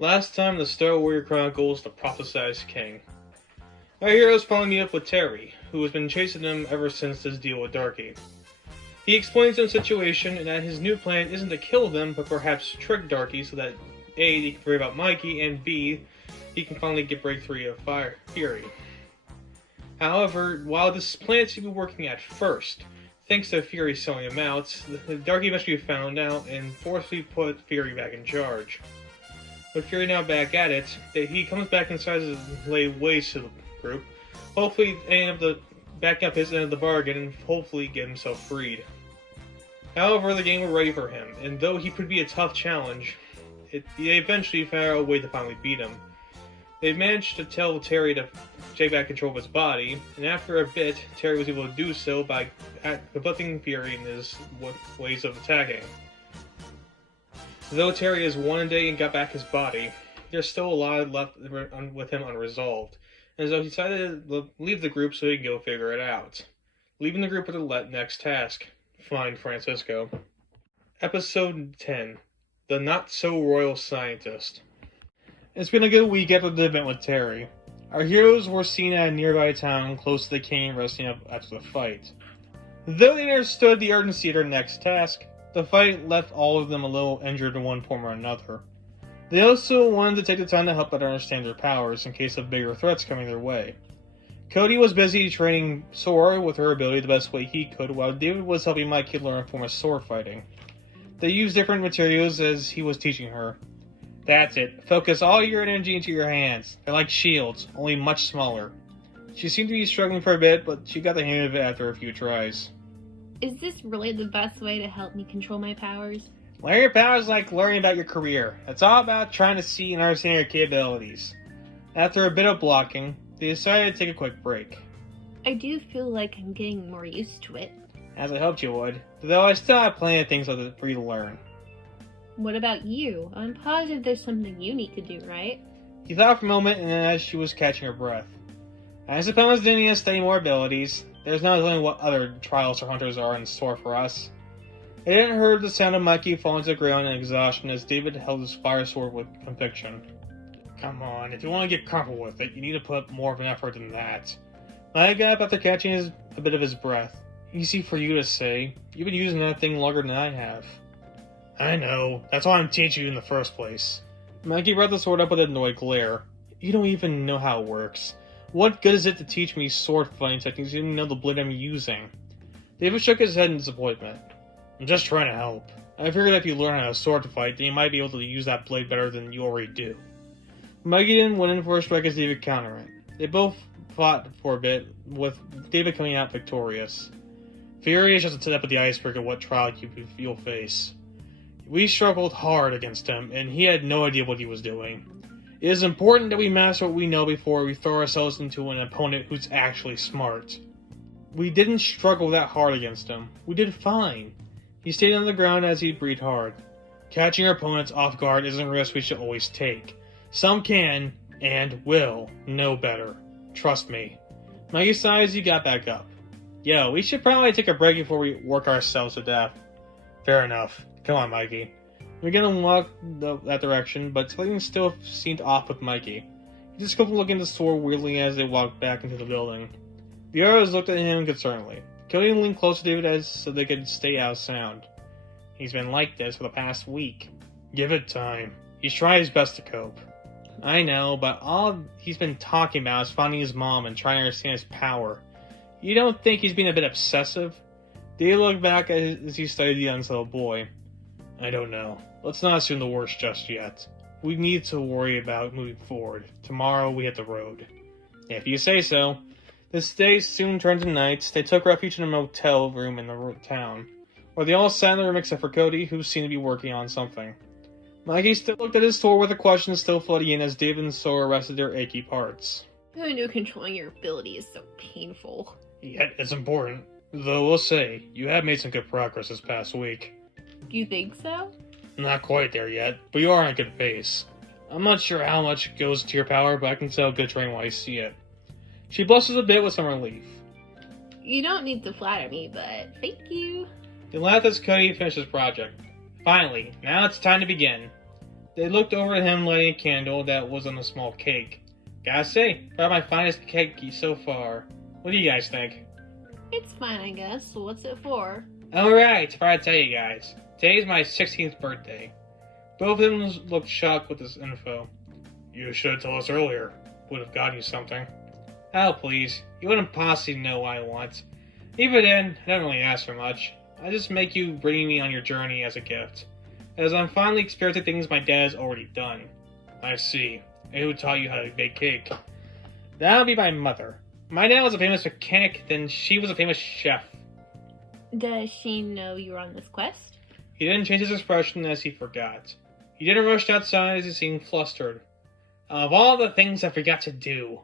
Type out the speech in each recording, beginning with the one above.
Last time the Star Warrior Chronicles, the Prophesied King. Our heroes finally meet up with Terry, who has been chasing them ever since his deal with Darky. He explains their situation and that his new plan isn't to kill them, but perhaps trick Darky so that A, he can forget about Mikey, and B, he can finally get breakthrough of Fury. However, while this plan seemed to be working at first, thanks to Fury selling him out, Darky eventually found out and forcefully put Fury back in charge. With Fury now back at it, he comes back inside to lay waste to the group, hopefully backing up his end of the bargain and hopefully get himself freed. However, the gang were ready for him, and though he could be a tough challenge, they eventually found a way to finally beat him. They managed to tell Terry to take back control of his body, and after a bit, Terry was able to do so by conflicting Fury in his ways of attacking. Though Terry has won a day and got back his body, there's still a lot left with him unresolved, and so he decided to leave the group so he can go figure it out. Leaving the group with the next task: find Francisco. Episode 10: The Not-So-Royal Scientist. It's been a good week after the event with Terry. Our heroes were seen at a nearby town close to the king resting up after the fight. Though they understood the urgency of their next task, the fight left all of them a little injured in one form or another. They also wanted to take the time to help better understand their powers in case of bigger threats coming their way. Cody was busy training Sora with her ability the best way he could, while David was helping Mikey learn a form of sword fighting. They used different materials as he was teaching her. That's it. Focus all your energy into your hands. They're like shields, only much smaller. She seemed to be struggling for a bit, but she got the hang of it after a few tries. Is this really the best way to help me control my powers? Learning your powers is like learning about your career. It's all about trying to see and understand your capabilities. After a bit of blocking, they decided to take a quick break. I do feel like I'm getting more used to it. As I hoped you would, though I still have plenty of things for you to learn. What about you? I'm positive there's something you need to do, right? He thought for a moment, and then as she was catching her breath. I suppose they need to study more abilities. There's not only what other trials or hunters are in store for us. They didn't hear the sound of Mikey falling to the ground in exhaustion as David held his fire sword with conviction. Come on, if you want to get comfortable with it, you need to put more of an effort than that. Mikey got up after catching a bit of his breath. Easy for you to say. You've been using that thing longer than I have. I know. That's why I'm teaching you in the first place. Mikey brought the sword up with an annoyed glare. You don't even know how it works. What good is it to teach me sword fighting techniques if you don't know the blade I'm using? David shook his head in disappointment. I'm just trying to help. I figured if you learn how to sword to fight, then you might be able to use that blade better than you already do. Mikey then went in for a strike as David countered it. They both fought for a bit, with David coming out victorious. Fury is just a tip of the iceberg of what trial you'll face. We struggled hard against him, and he had no idea what he was doing. It is important that we master what we know before we throw ourselves into an opponent who's actually smart. We didn't struggle that hard against him. We did fine. He stayed on the ground as he breathed hard. Catching our opponents off guard isn't a risk we should always take. Some can, and will, know better. Trust me. Mikey sighed as he got back up. Yo, we should probably take a break before we work ourselves to death. Fair enough. Come on, Mikey. We began to walk that direction, but something still seemed off with Mikey. He just kept looking at the sword weirdly as they walked back into the building. The others looked at him concernedly. Cody leaned close to David so they could stay out of sound. He's been like this for the past week. Give it time. He's trying his best to cope. I know, but all he's been talking about is finding his mom and trying to understand his power. You don't think he's being a bit obsessive? David looked back as he studied the young little boy. I don't know. Let's not assume the worst just yet. We need to worry about moving forward. Tomorrow we hit the road. If you say so. This day soon turned to night. They took refuge in a motel room in the town, where they all sat in the room except for Cody, who seemed to be working on something. Mikey still looked at his sword with a question still flooding in as David and Sora rested their achy parts. I know controlling your ability is so painful. Yet it's important. Though we'll say, you have made some good progress this past week. You think so? Not quite there yet, but you are on a good pace. I'm not sure how much goes to your power, but I can tell good training when I see it. She blushes a bit with some relief. You don't need to flatter me, but thank you. They laughed as Cody finished his project. Finally, now it's time to begin. They looked over at him lighting a candle that was on a small cake. Gotta say, probably my finest cake so far. What do you guys think? It's fine, I guess. What's it for? Alright, I tell you guys. Today's my 16th birthday. Both of them looked shocked with this info. You should have told us earlier. Would have gotten you something. Oh, please. You wouldn't possibly know what I want. Even then, I don't really ask for much. I just make you bring me on your journey as a gift. As I'm finally experiencing things my dad has already done. I see. And who taught you how to bake cake? That'll be my mother. My dad was a famous mechanic, then she was a famous chef. Does she know you're on this quest? He didn't change his expression as he forgot. He didn't rush outside as he seemed flustered. Of all the things I forgot to do.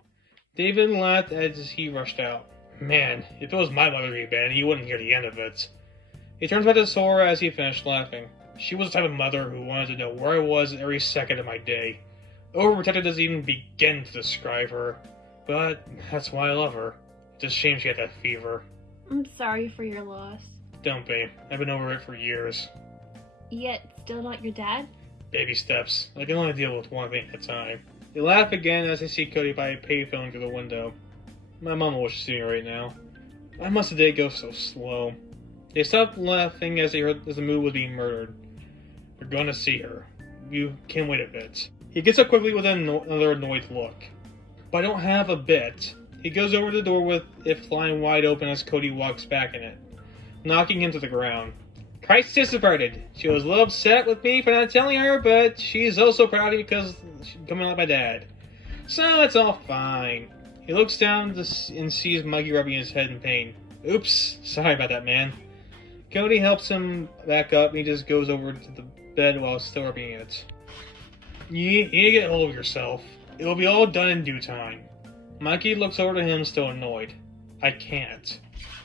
David laughed as he rushed out. Man, if it was my mother he banned, he wouldn't hear the end of it. He turned back to Sora as he finished laughing. She was the type of mother who wanted to know where I was every second of my day. Overprotective doesn't even begin to describe her. But that's why I love her. It's a shame she had that fever. I'm sorry for your loss. Don't be. I've been over it for years. Yet, still not your dad? Baby steps. I can only deal with one thing at a time. They laugh again as they see Cody by a payphone through the window. My mama will see me right now. Why must the day go so slow? They stopped laughing as they heard the mood was being murdered. We're going to see her. You can wait a bit. He gets up quickly with another annoyed look. But I don't have a bit. He goes over to the door with it flying wide open as Cody walks back in it, knocking him to the ground. Crisis averted. She was a little upset with me for not telling her, but she's also proud of me because she's coming like my dad. So it's all fine. He looks down and sees Muggy rubbing his head in pain. Oops, sorry about that, man. Cody helps him back up and he just goes over to the bed while still rubbing it. You need to get hold of yourself. It will be all done in due time. Mikey looks over to him, still annoyed. I can't.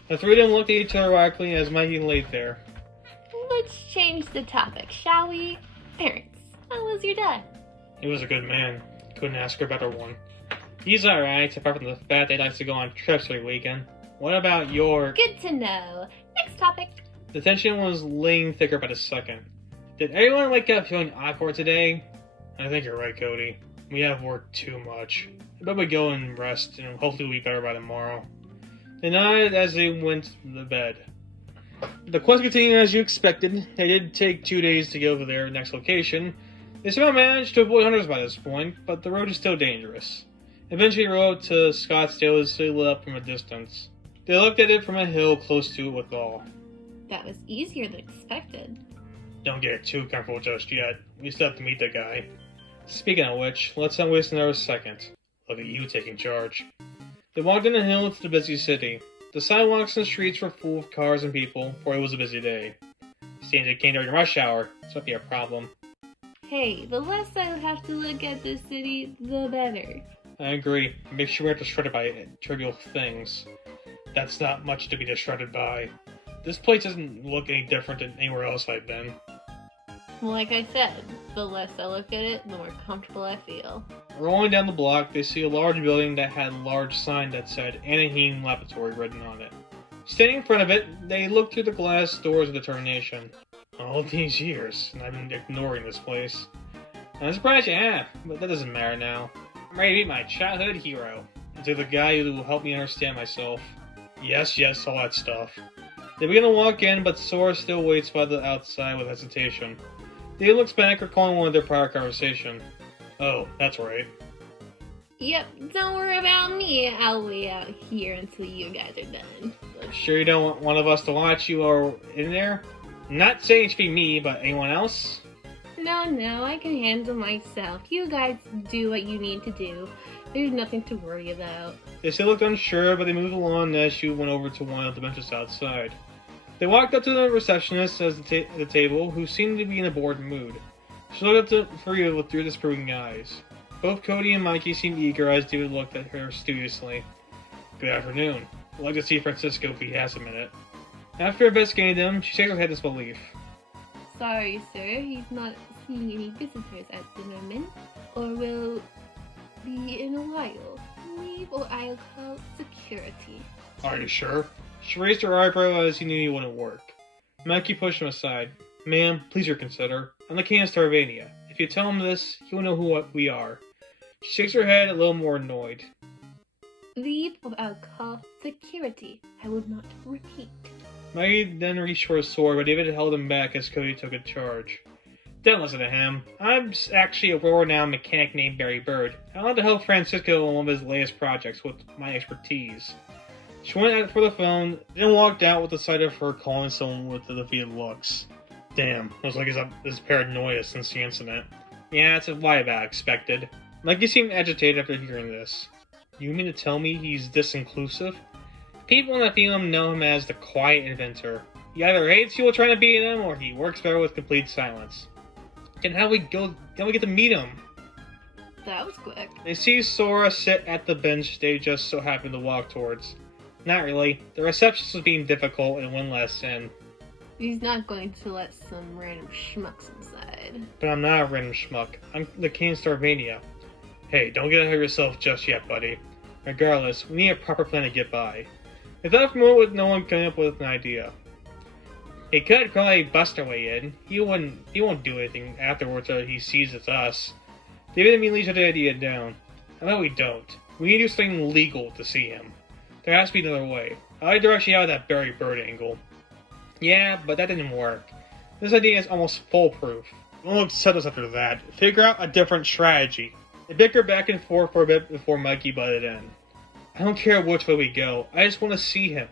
The three of them looked at each other ironically as Mikey laid there. Let's change the topic, shall we? Parents, how was your dad? He was a good man. Couldn't ask for a better one. He's alright, apart from the fact that he likes to go on trips every weekend. What about your... Good to know. Next topic. The tension was laying thicker by the second. Did everyone wake up feeling awkward today? I think you're right, Cody. We have worked too much. I bet we go and rest, and hopefully we'll be better by tomorrow. They nodded as they went to the bed. The quest continued as you expected. They did take 2 days to go to their next location. They somehow managed to avoid hunters by this point, but the road is still dangerous. Eventually they rode to Scottsdale as they lit up from a distance. They looked at it from a hill close to it with awe. That was easier than expected. Don't get too comfortable just yet. We still have to meet the guy. Speaking of which, let's not waste another second. Look at you taking charge. They walked down the hill to the busy city. The sidewalks and streets were full of cars and people, for it was a busy day. Seems it came during rush hour, so it'd be a problem. Hey, the less I have to look at this city, the better. I agree. Make sure we're not distracted by trivial things. That's not much to be distracted by. This place doesn't look any different than anywhere else I've been. Like I said, the less I look at it, the more comfortable I feel. Rolling down the block, they see a large building that had a large sign that said Anaheim Laboratory written on it. Standing in front of it, they look through the glass doors of determination. All these years, and I've been ignoring this place. I'm surprised you have, but that doesn't matter now. I'm ready to meet my childhood hero. To the guy who will help me understand myself. Yes, all that stuff. They begin to walk in, but Sora still waits by the outside with hesitation. They looks back, recalling one of their prior conversation. Oh, that's right. Yep, don't worry about me. I'll wait out here until you guys are done. Sure you don't want one of us to watch you or in there? Not saying it should be me, but anyone else? No, I can handle myself. You guys do what you need to do. There's nothing to worry about. They still looked unsure, but they moved along as she went over to one of the benches outside. They walked up to the receptionist at the table, who seemed to be in a bored mood. She looked up to Faria with three disapproving eyes. Both Cody and Mikey seemed eager as David looked at her studiously. Good afternoon. I'd like to see Francisco if he has a minute. After investigating them, she shakes her head in disbelief. Sorry, sir. He's not seeing any visitors at the moment. Or will be in a while. Leave or I'll call security. Are you sure? She raised her eyebrow as he knew he wouldn't work. Mikey pushed him aside. Ma'am, please reconsider. I'm the King of Starvania. If you tell him this, he'll know who we are. She shakes her head, a little more annoyed. Leave or I'll call security. I will not repeat. Maggie then reached for a sword, but David held him back as Cody took a charge. Don't listen to him. I'm actually a world-renowned mechanic named Barry Bird. I want to help Francisco on one of his latest projects with my expertise. She went out for the phone, then walked out with the sight of her calling someone with the defeated looks. Damn, looks like he's paranoia since the incident. Yeah, that's what I expected. Mikey seemed agitated after hearing this. You mean to tell me he's disinclusive? People in the field know him as the quiet inventor. He either hates people trying to beat him, or he works better with complete silence. And how we get to meet him? That was quick. They see Sora sit at the bench they just so happened to walk towards. Not really. The receptionist was being difficult and one less in. He's not going to let some random schmucks inside. But I'm not a random schmuck. I'm the King of Starvania. Hey, don't get ahead of yourself just yet, buddy. Regardless, we need a proper plan to get by. They thought for a moment with no one coming up with an idea. He could probably bust our way in. He won't do anything afterwards until he sees it's us. David immediately shut the idea down. How about we don't? We need to do something legal to see him. There has to be another way. I like to actually have that Barry Bird angle. Yeah, but that didn't work. This idea is almost foolproof. Don't look set us after that. Figure out a different strategy. They bickered back and forth for a bit before Mikey butted in. I don't care which way we go. I just want to see him.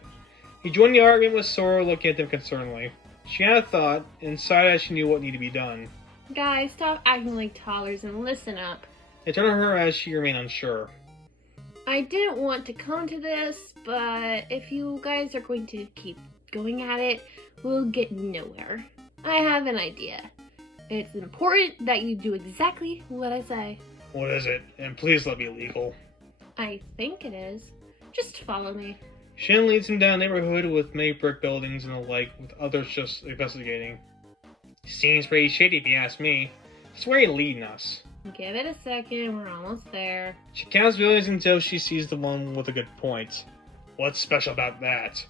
He joined the argument with Sora looking at them concernedly. She had a thought, and sighed as she knew what needed to be done. Guys, stop acting like toddlers and listen up. They turned to her as she remained unsure. I didn't want to come to this, but if you guys are going to keep going at it, we'll get nowhere. I have an idea. It's important that you do exactly what I say. What is it? And please let me legal. I think it is. Just follow me. Shin leads him down a neighborhood with many brick buildings and the like, with others just investigating. Seems pretty shady if you ask me. That's where he's leading us. Give it a second, we're almost there. She counts buildings until she sees the one with a good point. What's special about that?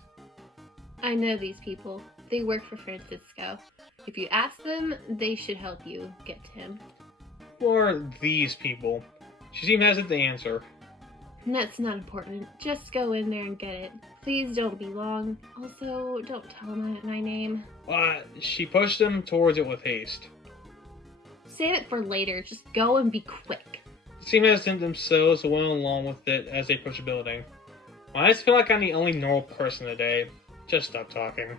I know these people. They work for Francisco. If you ask them, they should help you get to him. Who are these people? She seemed hesitant to answer. That's not important. Just go in there and get it. Please don't be long. Also, don't tell them my name. She pushed him towards it with haste. Save it for later. Just go and be quick. They seemed hesitant themselves and went along with it as they approached the building. I just feel like I'm the only normal person today. Just stop talking.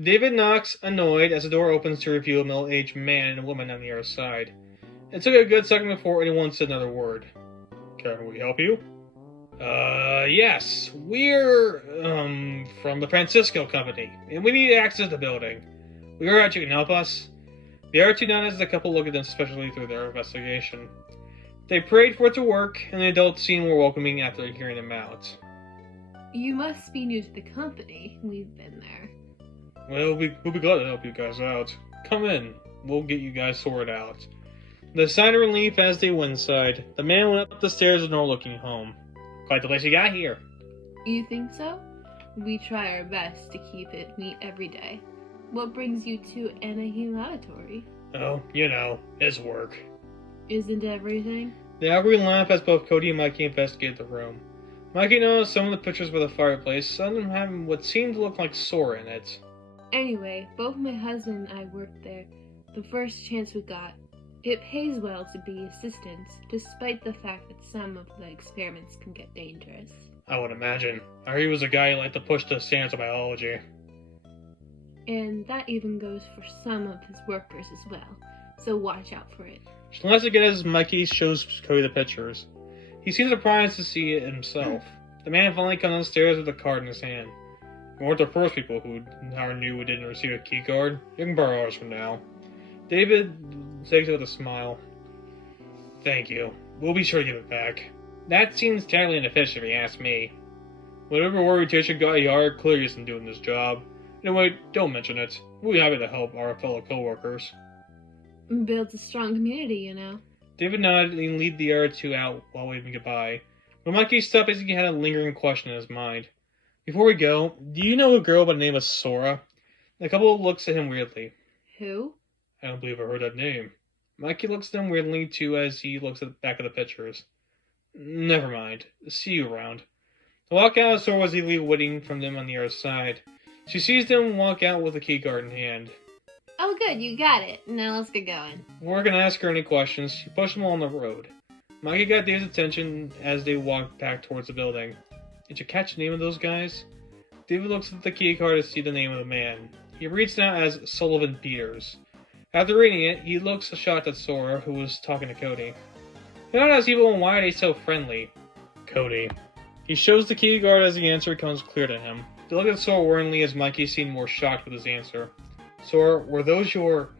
David knocks, annoyed, as the door opens to reveal a middle-aged man and a woman on the other side. It took a good second before anyone said another word. Can we help you? Yes. We're, from the Francisco Company, and we need access to the building. We heard that you can help us. The other two nodded as the couple looked at them suspiciously through their investigation. They prayed for it to work, and the adults seemed more welcoming after hearing them out. You must be new to the company. We've been there. Well, we'll be glad to help you guys out. Come in. We'll get you guys sorted out. They sighed of relief as they went inside. The man went up the stairs with no looking home. Quite the place you got here. You think so? We try our best to keep it neat every day. What brings you to Annihilatory? Oh, you know, his work. Isn't everything? The algorithm laughed as both Cody and Mikey investigated the room. Mikey noticed some of the pictures by the fireplace, some of them having what seemed to look like Sora in it. Anyway, both my husband and I worked there the first chance we got. It pays well to be assistants, despite the fact that some of the experiments can get dangerous. I would imagine. I heard he was a guy who liked to push the standards of biology. And that even goes for some of his workers as well, so watch out for it. She lets it get as Mikey shows Cody the pictures. He seems surprised to see it himself. The man finally comes downstairs with a card in his hand. We weren't the first people who knew we didn't receive a key card. You can borrow ours from now. David takes it with a smile. Thank you. We'll be sure to give it back. That seems terribly inefficient if you ask me. Whatever reputation got you hired clearly isn't doing this job. Anyway, don't mention it. We'll be happy to help our fellow co-workers. Builds a strong community, you know. David nodded and lead the other two out while waving goodbye. But Mikey stopped as he had a lingering question in his mind. Before we go, do you know a girl by the name of Sora? The couple looks at him weirdly. Who? I don't believe I heard that name. Mikey looks at them weirdly too as he looks at the back of the pictures. Never mind. See you around. They walk out of the store as they leave waiting from them on the other side. She sees them walk out with a keycard in hand. Oh good, you got it. Now let's get going. Before I can ask her any questions, she pushed them along the road. Mikey got Dave's attention as they walked back towards the building. Did you catch the name of those guys? David looks at the keycard to see the name of the man. He reads it out as Sullivan Peters. After reading it, he looks shocked at Sora, who was talking to Cody. He not as evil and why are they so friendly? Cody. He shows the keycard as the answer becomes clear to him. They look at Sora worryingly as Mikey seemed more shocked with his answer. Sora, were those your...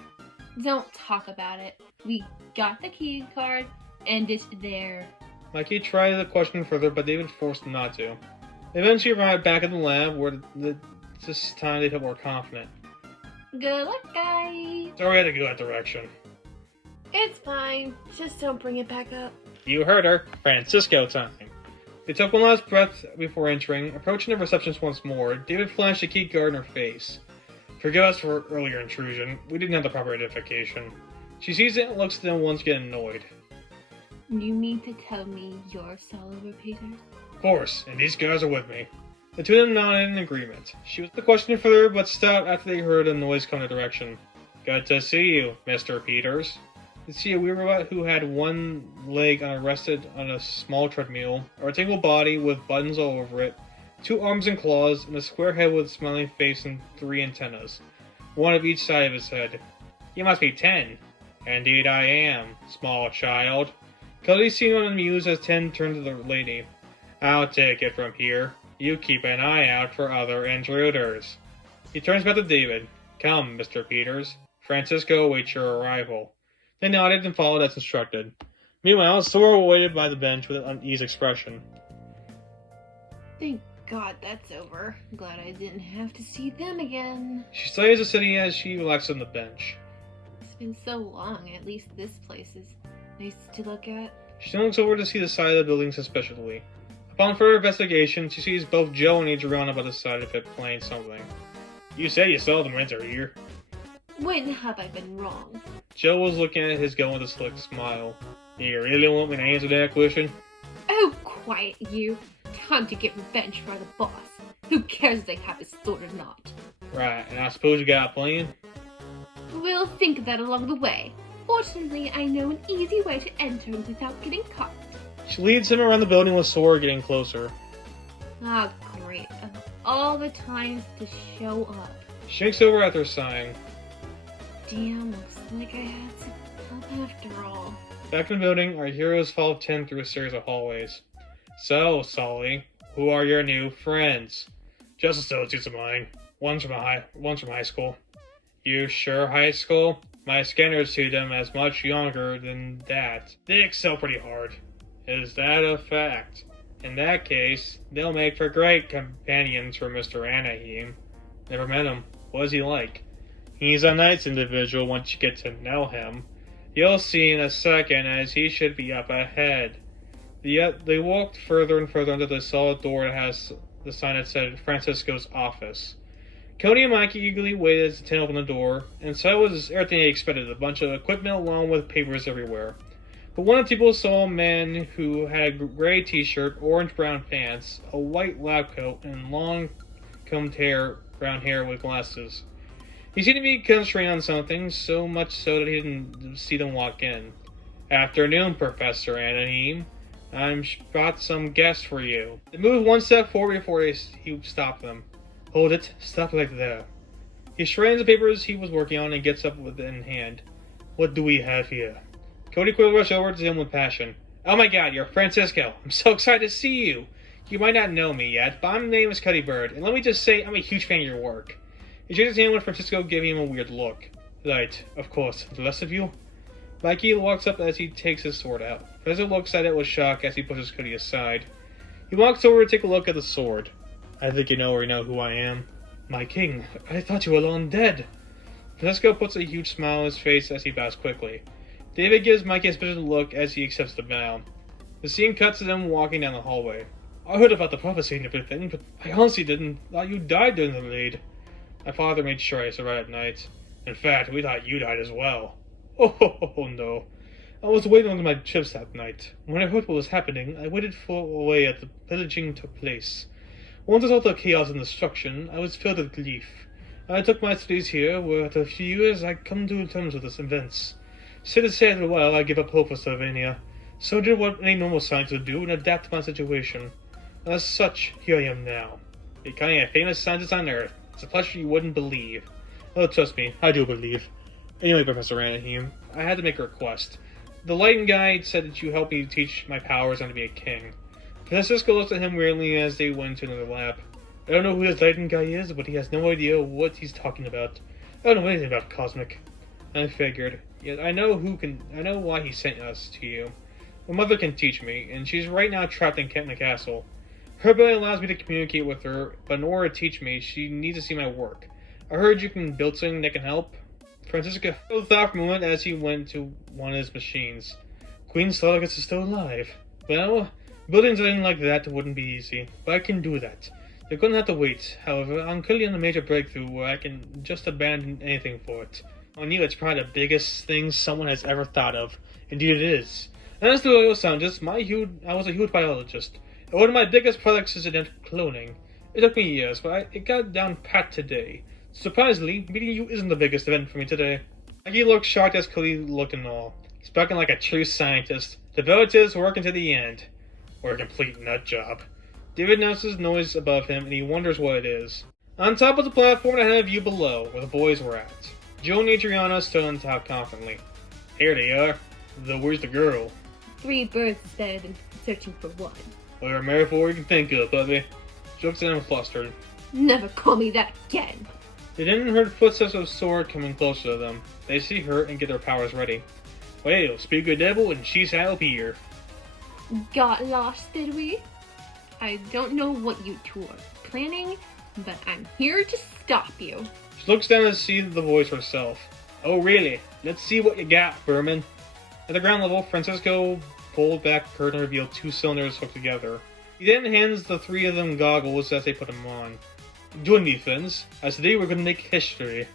Don't talk about it. We got the key card, and it's there. Mikey tried the question further, but David forced him not to. They eventually arrived back at the lab, where this time they felt more confident. Good luck, guys. Sorry I had to go that direction. It's fine. Just don't bring it back up. You heard her. Francisco time. They took one last breath before entering. Approaching the receptionist once more, David flashed a key card in her face. Forgive us for earlier intrusion. We didn't have the proper identification. She sees it and looks at them once again annoyed. You mean to tell me you're Sullivan Peters? Of course, and these guys are with me. The two of them nodded in agreement. She was questioning further, but stopped after they heard a noise come their direction. Good to see you, Mr. Peters. They see a weird robot who had one leg rested on a small treadmill, a rectangular body with buttons all over it, 2 arms and claws, and a square head with a smiling face and 3 antennas, one of each side of his head. You must be 10. Indeed I am, small child. Cody seemed unamused as 10 turned to the lady. I'll take it from here. You keep an eye out for other intruders. He turns back to David. Come, Mr. Peters. Francisco awaits your arrival. They nodded and followed as instructed. Meanwhile, Sora waited by the bench with an uneasy expression. Thank God that's over. Glad I didn't have to see them again. She studies the city as she relaxes on the bench. It's been so long. At least this place is nice to look at. She looks over to see the side of the building suspiciously. Upon further investigation, she sees both Joe and Adriana by the side of it playing something. You said you saw them enter here. When have I been wrong? Joe was looking at his gun with a slick smile. You really want me to answer that question? Oh, quiet you. Time to get revenge for the boss. Who cares if they have his sword or not? Right, and I suppose you got a plan? We'll think of that along the way. Fortunately, I know an easy way to enter without getting caught. She leads him around the building with Sora getting closer. Ah, great. Of all the times to show up. She shakes over after sighing. Damn, looks like I had to help after all. Back in the building, our heroes follow 10 through a series of hallways. So, Sully, who are your new friends? Just associates of mine. One's from high school. You sure high school? My scanners see them as much younger than that. They excel pretty hard. Is that a fact? In that case, they'll make for great companions for Mr. Anaheim. Never met him. What is he like? He's a nice individual once you get to know him. You'll see in a second as he should be up ahead. Yet they walked further and further until they saw a door that has the sign that said Francisco's office. Cody and Mikey eagerly waited as the 10 opened the door, and so it was everything they expected, a bunch of equipment along with papers everywhere. But one of the people saw a man who had a gray t-shirt, orange-brown pants, a white lab coat, and long combed brown hair with glasses. He seemed to be concentrating on something, so much so that he didn't see them walk in. Afternoon, Professor Anaheim. I've brought some guests for you. They moved one step forward before he stopped them. Hold it. Stop right there. He straightens the papers he was working on and gets up with it in hand. What do we have here? Cody quickly rushed over to him with passion. Oh my god, you're Francisco. I'm so excited to see you. You might not know me yet, but my name is Cuddy Bird, and let me just say I'm a huge fan of your work. He shook his hand with Francisco, giving him a weird look. Right, of course. The rest of you? Mikey walks up as he takes his sword out. Francisco looks at it with shock as he pushes Cody aside. He walks over to take a look at the sword. I think you already know who I am. My king, I thought you were long dead. Francisco puts a huge smile on his face as he bows quickly. David gives Mikey a special look as he accepts the bow. The scene cuts to them walking down the hallway. I heard about the prophecy and everything, but I honestly didn't thought you died during the raid. My father made sure I survived at night. In fact, we thought you died as well. Oh no. I was waiting on my chips that night. When I heard what was happening, I waited for a way that the pillaging took place. Once I saw the chaos and destruction, I was filled with grief. I took my studies here, where after a few years I come to terms with these events. Sad to say, after a while I gave up hope for Sylvania. So I did what any normal scientist would do and adapt to my situation. As such, here I am now, becoming a famous scientist on Earth. It's a pleasure you wouldn't believe. Oh, trust me, I do believe. Anyway, Professor Anaheim, I had to make a request. The lighting guide said that you helped me teach my powers on to be a king. Francisco looked at him weirdly as they went to another lab. I don't know who this lighting guy is, but he has no idea what he's talking about. I don't know anything about Cosmic. I figured. Yet I know why he sent us to you. My mother can teach me, and she's right now trapped in the castle. Her ability allows me to communicate with her, but in order to teach me, she needs to see my work. I heard you can build something that can help. Francisco thought for a moment as he went to one of his machines. Queen Sologus is still alive. Well, building something like that wouldn't be easy, but I can do that. You're gonna have to wait. However, I'm clearly on a major breakthrough where I can just abandon anything for it. On you, it's probably the biggest thing someone has ever thought of. Indeed it is. And as to the scientist, I was a huge biologist. And one of my biggest projects is genetic cloning. It took me years, but it got down pat today. Surprisingly, meeting you isn't the biggest event for me today. Maggie looked shocked as Cody looked in awe. Spoken like a true scientist. Devoted to his work until the end. Or a complete nut job. David notices noise above him, and he wonders what it is. On top of the platform, I have a view below, where the boys were at. Joe and Adriana stood on top confidently. Here they are. Though where's the girl? 3 birds dead and searching for one. Well, you're a metaphor you can think of, puppy. She looks at him flustered. Never call me that again. They didn't hear footsteps of Sword coming closer to them. They see her and get their powers ready. Well, speak of devil and she shall appear. Got lost, did we? I don't know what you two are planning, but I'm here to stop you. She looks down to see the voice herself. Oh really? Let's see what you got, Furman. At the ground level, Francisco pulled back the curtain and revealed 2 cylinders hooked together. He then hands the 3 of them goggles as they put them on. Join me, friends, as today we're going to make history.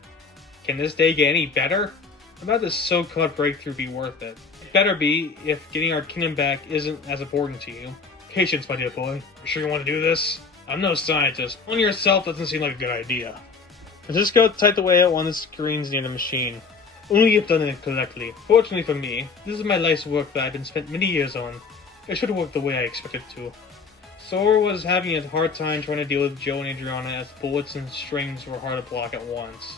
Can this day get any better? About this so-called breakthrough be worth it? It better be if getting our kingdom back isn't as important to you. Patience, my dear boy. You sure you want to do this? I'm no scientist. On yourself doesn't seem like a good idea. Francisco typed away at one of the screens near the machine. Only if done it correctly. Fortunately for me, this is my life's work that I've been spent many years on. It should have worked the way I expected it to. Sora was having a hard time trying to deal with Joe and Adriana as bullets and strings were hard to block at once.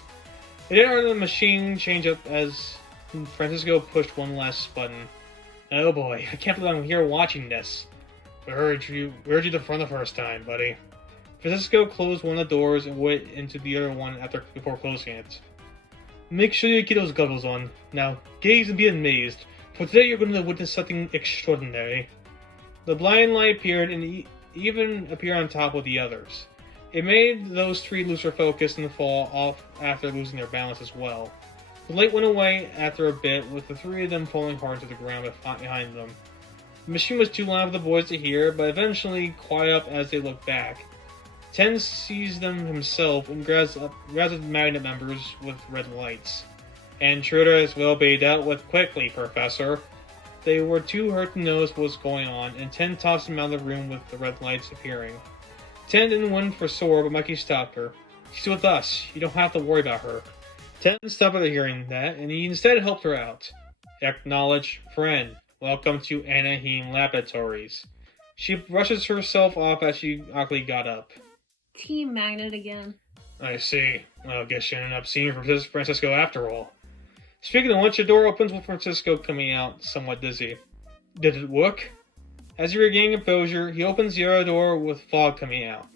It didn't hurt the machine change up as Francisco pushed one last button. Oh boy, I can't believe I'm here watching this. We heard you the front the first time, buddy. Francisco closed one of the doors and went into the other one before closing it. Make sure you get those goggles on. Now, gaze and be amazed, for today you're going to witness something extraordinary. The blind light appeared and even appeared on top of the others. It made those 3 lose their focus and fall off after losing their balance as well. The light went away after a bit, with the 3 of them falling hard to the ground behind them. The machine was too loud for the boys to hear, but eventually quiet up as they looked back. Ten sees them himself and grabs the magnet members with red lights. Intruders will be dealt with quickly, Professor. They were too hurt to notice what was going on, and Ten tossed him out of the room with the red lights appearing. Ten didn't win for Sora, but Mikey stopped her. She's with us. You don't have to worry about her. Ten stopped after hearing that, and he instead helped her out. Acknowledge friend. Welcome to Anaheim Laboratories. She brushes herself off as she awkwardly got up. Team Magnet again. I see. Well, I guess you ended up seeing Francisco after all. Speaking of which, the door opens with Francisco coming out, somewhat dizzy. Did it work? As he regained composure, he opens the other door with fog coming out.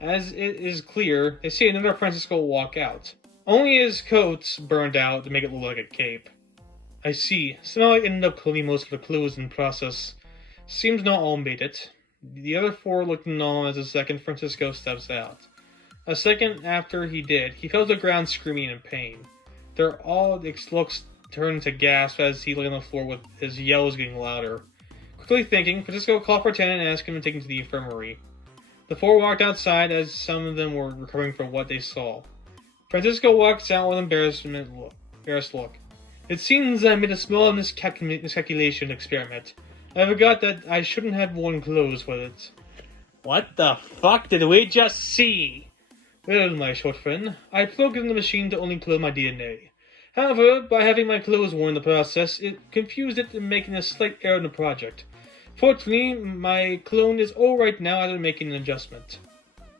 As it is clear, they see another Francisco walk out. Only his coat's burned out to make it look like a cape. I see. Somehow I ended up cleaning most of the clues in the process. Seems not all made it. The other 4 looked in awe as the second Francisco steps out. A second after he did, he fell to the ground screaming in pain. Their all looks turned to gasp as he lay on the floor with his yells getting louder. Quickly thinking, Francisco called for Ten and asked him to take him to the infirmary. The 4 walked outside as some of them were recovering from what they saw. Francisco walks out with an embarrassed look. It seems I made a small miscalculation experiment. I forgot that I shouldn't have worn clothes with it. What the fuck did we just see? Well, my short friend, I plugged in the machine to only clone my DNA. However, by having my clothes worn in the process, it confused it in making a slight error in the project. Fortunately, my clone is alright now after making an adjustment.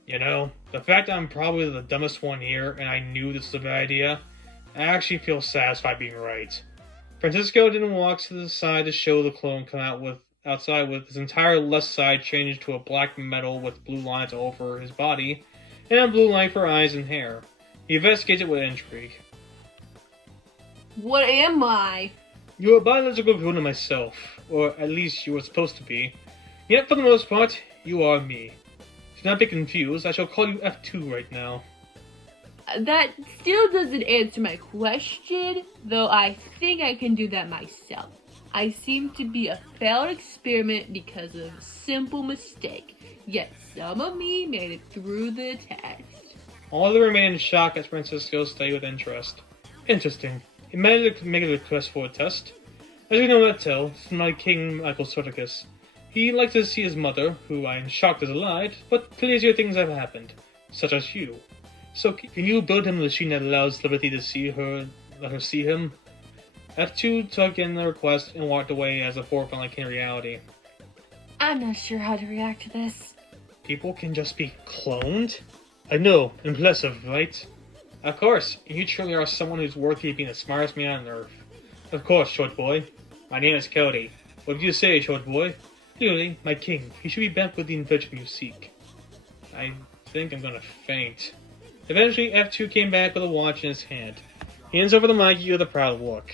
You know, the fact that I'm probably the dumbest one here and I knew this was a bad idea, I actually feel satisfied being right. Francisco didn't walk to the side to show the clone come outside with his entire left side changed to a black metal with blue lines all over his body, and a blue line for eyes and hair. He investigated with intrigue. What am I? You're a biological clone of myself, or at least you were supposed to be. Yet for the most part, you are me. Do not be confused, I shall call you F2 right now. That still doesn't answer my question, though I think I can do that myself. I seem to be a failed experiment because of a simple mistake, yet some of me made it through the test. All of them remain in shock as Francisco studied with interest. Interesting. He managed to make a request for a test. As you know not tell, it's my King Michael Sordicus. He likes to see his mother, who I am shocked is alive, but crazier things have happened, such as you. So can you build him a machine that allows Liberty to see her, let her see him? F2 took in the request and walked away as the four finally came to reality. I'm not sure how to react to this. People can just be cloned? I know, impressive, right? Of course, you truly are someone who's worthy of being the smartest man on Earth. Of course, short boy. My name is Cody. What do you say, short boy? Clearly, my king, he should be back with the invention you seek. I think I'm gonna faint. Eventually, F2 came back with a watch in his hand. He hands over the Mikey with a proud look.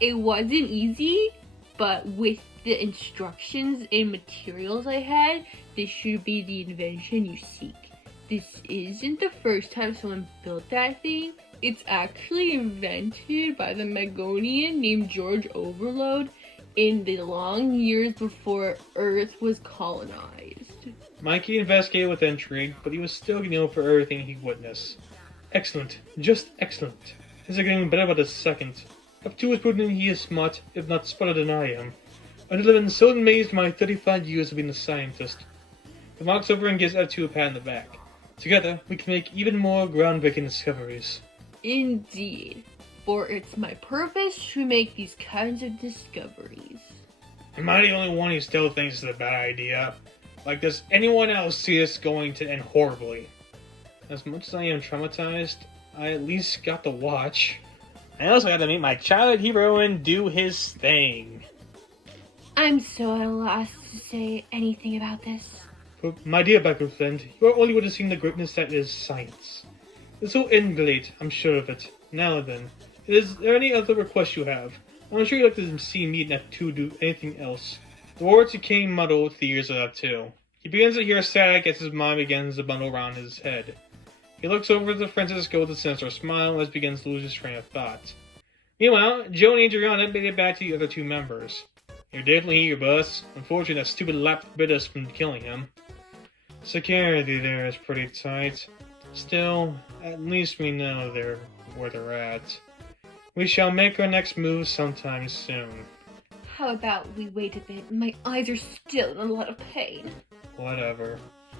It wasn't easy, but with the instructions and materials I had, this should be the invention you seek. This isn't the first time someone built that thing. It's actually invented by the Megonian named George Overload in the long years before Earth was colonized. Mikey investigated with intrigue, but he was still getting over everything he witnessed. Excellent. Just excellent. Things are getting better by the second. F2 is proving he is smart, if not smarter than I am. I've been so amazed in my 35 years of being a scientist. He walks over and gives F2 a pat on the back. Together, we can make even more groundbreaking discoveries. Indeed. For it's my purpose to make these kinds of discoveries. Am I the only one who still thinks it's a bad idea? Like, does anyone else see this going to end horribly? As much as I am traumatized, I at least got to watch. I also got to meet my childhood hero and do his thing. I'm so at a loss to say anything about this. But my dear Becker friend, you are only witnessing the greatness that is science. This will end great, I'm sure of it. Now then, is there any other request you have? I'm sure you'd like to see me and F2 do anything else. The words became muddled with the ears of F2. He begins to hear static as his mind begins to bundle around his head. He looks over to Francisco with a sinister smile as he begins to lose his train of thought. Meanwhile, Joe and Adriana made it back to the other two members. You're definitely here, boss. Unfortunately, that stupid lap bit us from killing him. Security there is pretty tight. Still, at least we know where they're at. We shall make our next move sometime soon. How about we wait a bit? My eyes are still in a lot of pain. Whatever.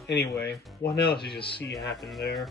Anyway, what else did you see happen there?